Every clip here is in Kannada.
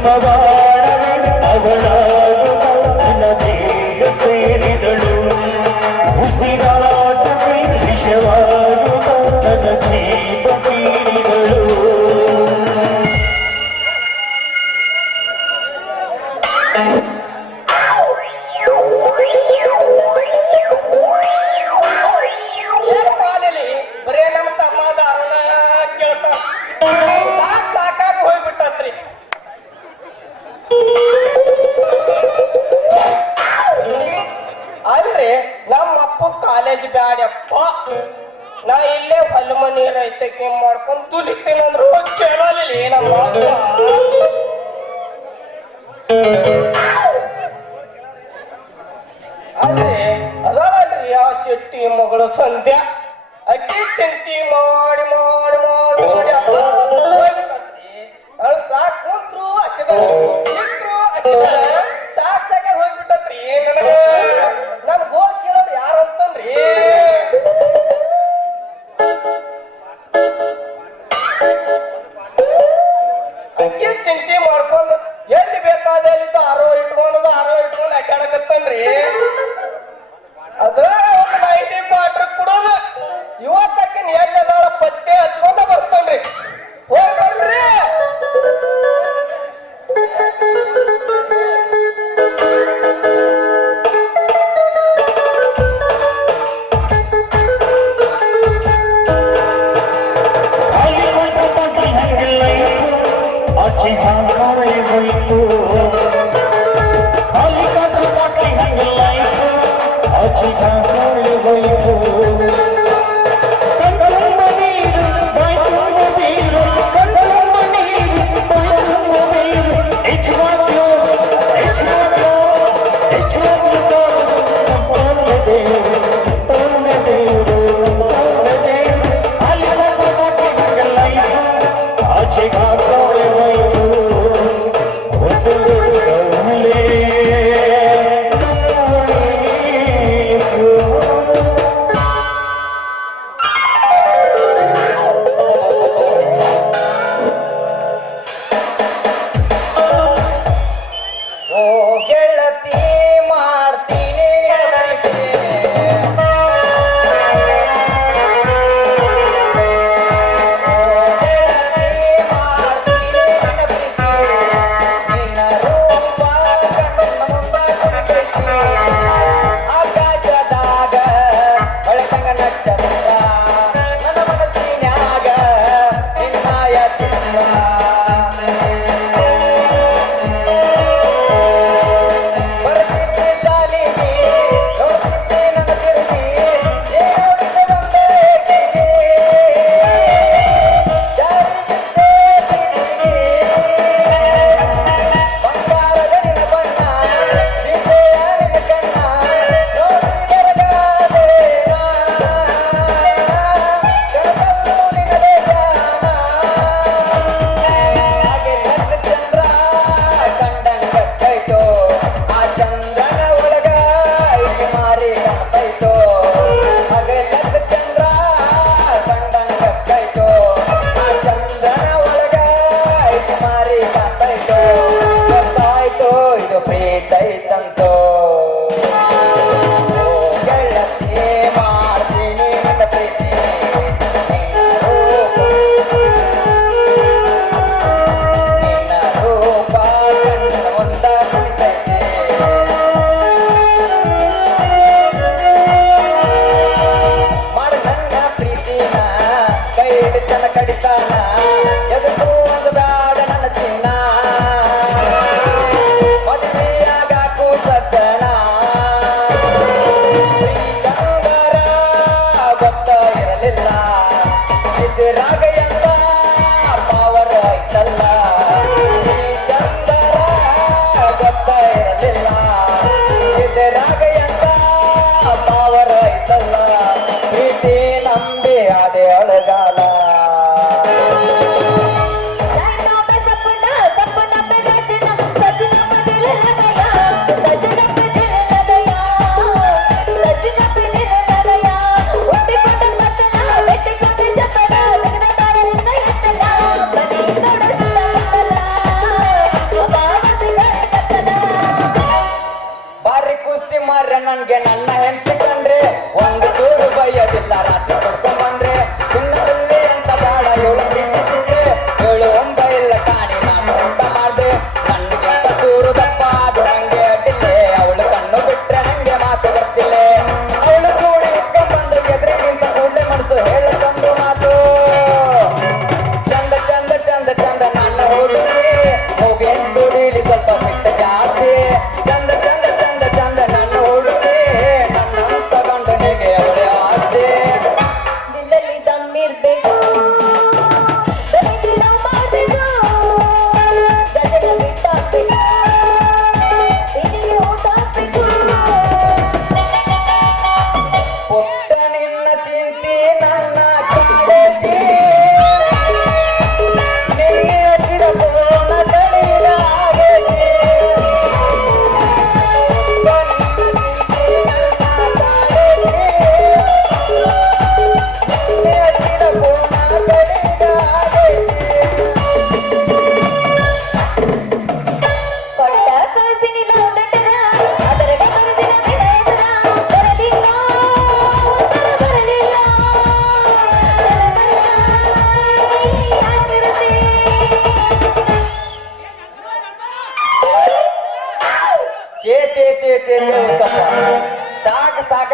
ಸುಮವಾಡವೇ ಅವಳಾರು ನನ್ನ ದೇಹ ಸೇರಿದಳು ಉಸಿರಾಟವೇ ವಿಷವಾರು ನನ್ನ ಜೀವ ಬೀರಿದಳು ಕಾಲೇಜ್ ಬ್ಯಾಡಪ್ಪ ನಾ ಇಲ್ಲೇ ಹೊಲ ಮನಿ ರೈತಕ್ಕೆ ಮಾಡ್ಕೊಂಡು ತುಲಿತೀನಂದ್ರು ಕೇಳಲಿ ನಮ್ಮ ಆದ್ರೆ ಅದಲ್ರಿ ಆ ಶೆಟ್ಟಿ ಮಗಳು ಸಂಧ್ಯಾ ಅಕ್ಕಿ ಚಿಂತಿ ಮಾಡಿ ಮಾಡಿ ಮಾಡಿ ಮಾಡಿ ಅವ್ಳು ಸಾಕ್ ಕುಂತ್ರು ಅಕ್ಕಿದ್ರು ಸಾಕ್ ಸಾಕಾಗ ಹೋಗ್ಬಿಟ್ಟತ್ರಿ ನನಗ ನನ್ ಗೋಲ್ ಕೇಳೋದು ಯಾರು ಅಂತಂದ್ರಿ ಅಕ್ಕಿ ಚಿಂತೆ ಮಾಡ್ಕೊಂಡು ಎಲ್ಲಿ ಬೇಕಾದಲ್ಲಿದ್ದು ಆರೋ ಇಟ್ಕೊಂಡು ಅಡ್ಡಾಡಕತ್ತನ್ರಿ ಅದ್ರ ನೈಟಿ ಕ್ವಾರ್ಟರ್ ಕೊಡೋದು ಇವತ್ತಕ್ಕಿನ ಎಲ್ಲದಾಳ ಪತ್ತೆ ಹಚ್ಕೊಂಡ ಬರ್ತನ್ರಿ ಹೋಗ್ಬನ್ರಿ Chicago,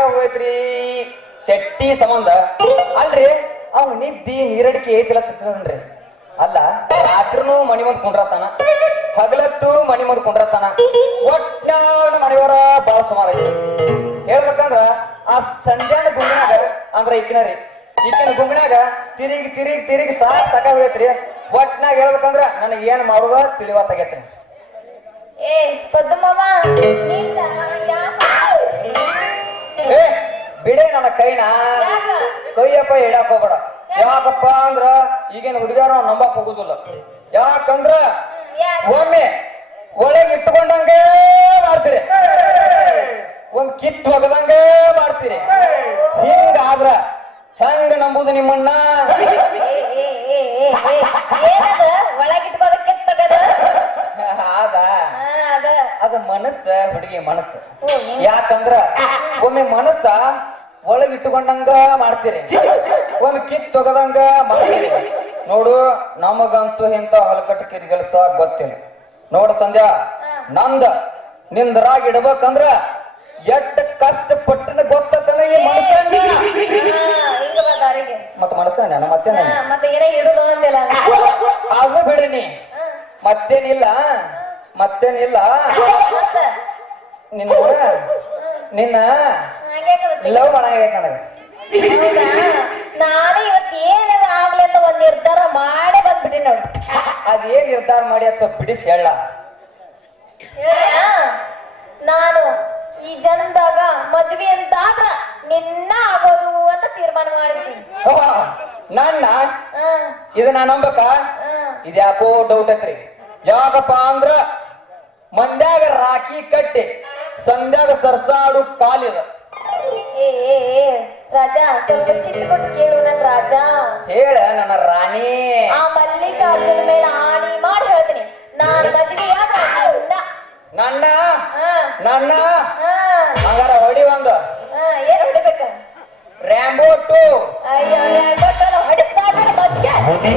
ಹೋಯ್ತ್ರಿ ಶೆಟ್ಟಿ ಸಂಬಂಧ ಅಲ್ರಿ ಅವ್ ನಿದ್ದಿ ನೀರಡಿಕೆ ಐತಿಲ್ಲ ತಿಳ್ರಿ ಅಲ್ಲ ರಾತ್ರಿನೂ ಮನಿ ಮುಂದ್ ಕುಂಡ್ರತಾನ ಹಗಲತ್ತು ಮನಿ ಮುಂದ್ ಕುಂಡ್ರತಾನ ಒಟ್ನಾಗ ಮನೆಯವರ ಬಾಳ ಸುಮಾರ ಹೇಳ್ಬೇಕಂದ್ರ ಆ ಸಂಧ್ಯಾನ ಗುಂಗನಾಗ ಅಂದ್ರ ಈಕಿನರಿ ಈಕಿನ ಗುಂಗನಾಗ ತಿರುಗಿ ತಿರುಗಿ ತಿರುಗಿ ಸಾಕಾಗೈತ್ರಿ ಒಟ್ನಾಗ ಹೇಳ್ಬೇಕಂದ್ರ ನನಗೆ ಏನ್ ಮಾಡುದ ತಿಳಿವಾತಾಗೈತ್ರಿ ಏ ಪದ್ಮವ್ವ ನಿನ್ನ ಏ ಬಿಡೆ ನನ್ನ ಕೈನ ಕೈಯಪ್ಪ ಹಿಡಾಕ್ ಹೋಗ್ಬೇಡ ಯಾಕಪ್ಪ ಅಂದ್ರ ಈಗೇನ್ ಹುಡುಗ್ಯಾರ ನಾವ್ ನಂಬಕ್ ಹೋಗುದಿಲ್ಲ ಯಾಕಂದ್ರ ಒಮ್ಮೆ ಒಳಗೆ ಇಟ್ಕೊಂಡಂಗೆ ಮಾಡ್ತೀರಿ ಒಂದ್ ಕಿತ್ ಒಗದಂಗೆ ಮಾಡ್ತೀರಿ ಹಿಂಗಾದ್ರ ಹೆಂಗ ನಂಬುದು ನಿಮ್ಮಣ್ಣ ಏನದ ಒಳಗಿಟ್ಕೋದಕ್ಕೆ ತಗದ ಆದ ಅದ ಅದ ಮನಸ್ಸ ಹುಡುಗಿ ಮನಸ್ಸು ಯಾಕಂದ್ರ ಒಮ್ಮೆ ಮನಸ್ಸ ಒಳಗ್ ಇಟ್ಟುಕೊಂಡಂಗ ಮಾಡ್ತೀರಿ ಒಮ್ಮೆ ಕಿತ್ ತೊಗದಂಗ ಮಾಡ್ತೀರಿ ನೋಡು ನಮಗಂತೂ ಇಂತ ಹೊಲಕಟ್ಟ ಕಿರಿಗೆಲ್ಸ ಗೊತ್ತಿಲ್ಲ ನೋಡು ಸಂಧ್ಯಾ ನಂದ ನಿಂದರಾಗ ಇಡ್ಬೇಕಂದ್ರ ಎಷ್ಟ್ ಕಷ್ಟ ಪಟ್ಟನ ಗೊತ್ತತನ ಈ ಮನಸ್ಸನ್ನ ಹಿಂಗ ಬದಾರಿಗೆ ಮತ್ತ ಮನಸ್ಸನ್ನ ಮತ್ತೆ ಮತ್ತೆ ಏನೇ ಇಡುದು ಅಂತಿಲ್ಲ ಅದು ಬಿಡ್ರಿ ಮತ್ತೇನಿಲ್ಲ ಮತ್ತೇನಿಲ್ಲ ಮತ್ತ ನಿನ್ನ ನಿನ್ನ ಲವ್ ಮಾಡಾಗೈತೆ ನನಗೆ ಹೌದಾ ನಾನು ಇವತ್ತು ಏನಾರ ಆಗ್ಲಿ ಅಂತ ಒಂದ್ ನಿರ್ಧಾರ ಮಾಡೇ ಬಂದ್ಬಿಟ್ಟಿ ನೋಡು ಅದೇನ್ ನಿರ್ಧಾರ ಮಾಡಿ ಅದು ಸ್ವಲ್ಪ ಬಿಡಿಸಿ ಹೇಳ ನಾನು ಈ ಜನ್ಮದಾಗ ಮದ್ವೆ ಅಂತಾದ್ರ ನಿನ್ನ ಆಗೋದು ಅಂತ ತೀರ್ಮಾನ ಮಾಡಿದ್ದೀನಿ ನನ್ನ ಇದನ್ನ ನಂಬಕ ಇದ್ಯಾಕೋ ಡೌಟ್ ಐತ್ರಿ ಯಾಕಪ್ಪ ಅಂದ್ರ ಮಂದ್ಯಾಗ ರಾಖಿ ಕಟ್ಟಿ ಸಂಧ್ಯಾಗ ಸರ್ಸಾಡು ಕಾಲಿದ ಏ ರಾಜ ಸ್ವಲ್ಪ ಚಿತ್ತ ಕೊಟ್ಟು ಕೇಳು ನನ್ ರಾಜ ಹೇಳ ನನ್ನ ರಾಣಿ ಆ ಮಲ್ಲಿಕಾರ್ಜುನ ಮೇಲೆ ಆಣಿ ಮಾಡಿ ಹೇಳ್ತೀನಿ ನಾನು ಮದ್ವೆ ನನ್ನ ನನ್ನ ಹಂಗಾರ ಹೊಡಿ ಒಂದು ಏನ್ ಹೊಡಿಬೇಕ ರ್ಯಾಂಬೋ 2 ಅಯ್ಯೋ ಹೊಡಿಸ್ತಾ ಇದ್ದಾರೆ ಮತ್ತೆ